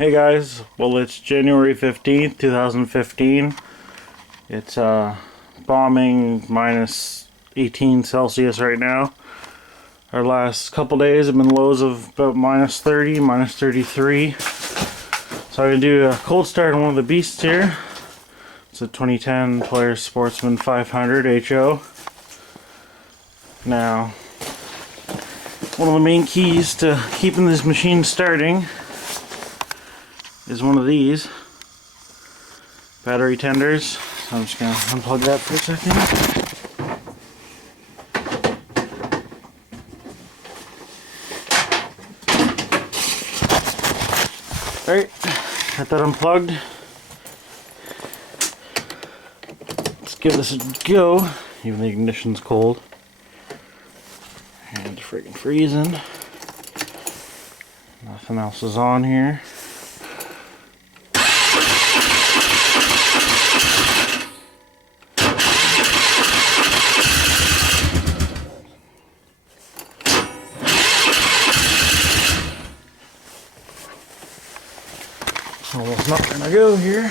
Hey guys, well it's January 15th, 2015. It's bombing minus 18 Celsius right now. Our last couple days have been lows of about minus 30, minus 33. So I'm going to do a cold start on one of the beasts here. It's a 2010 Polaris Sportsman 500 HO. Now, one of the main keys to keeping this machine starting is one of these battery tenders. So I'm just going to unplug that for a second. Alright, got that unplugged. Let's give this a go, even the ignition's cold. And it's freaking freezing. Nothing else is on here. Almost not gonna go here.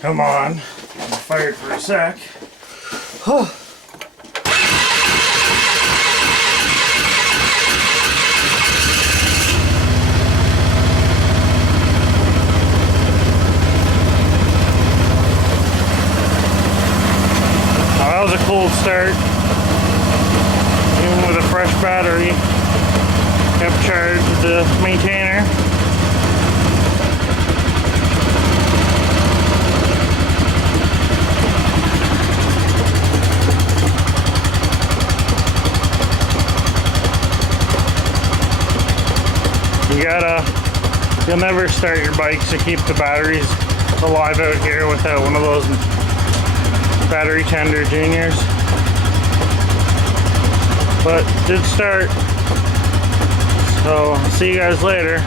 Come on, I'm fired for a sec. Oh. That was a cold start. Even with a fresh battery, kept charged with the maintainer. You'll never start your bikes to keep the batteries alive out here without one of those battery tender juniors. But did start. So I'll see you guys later.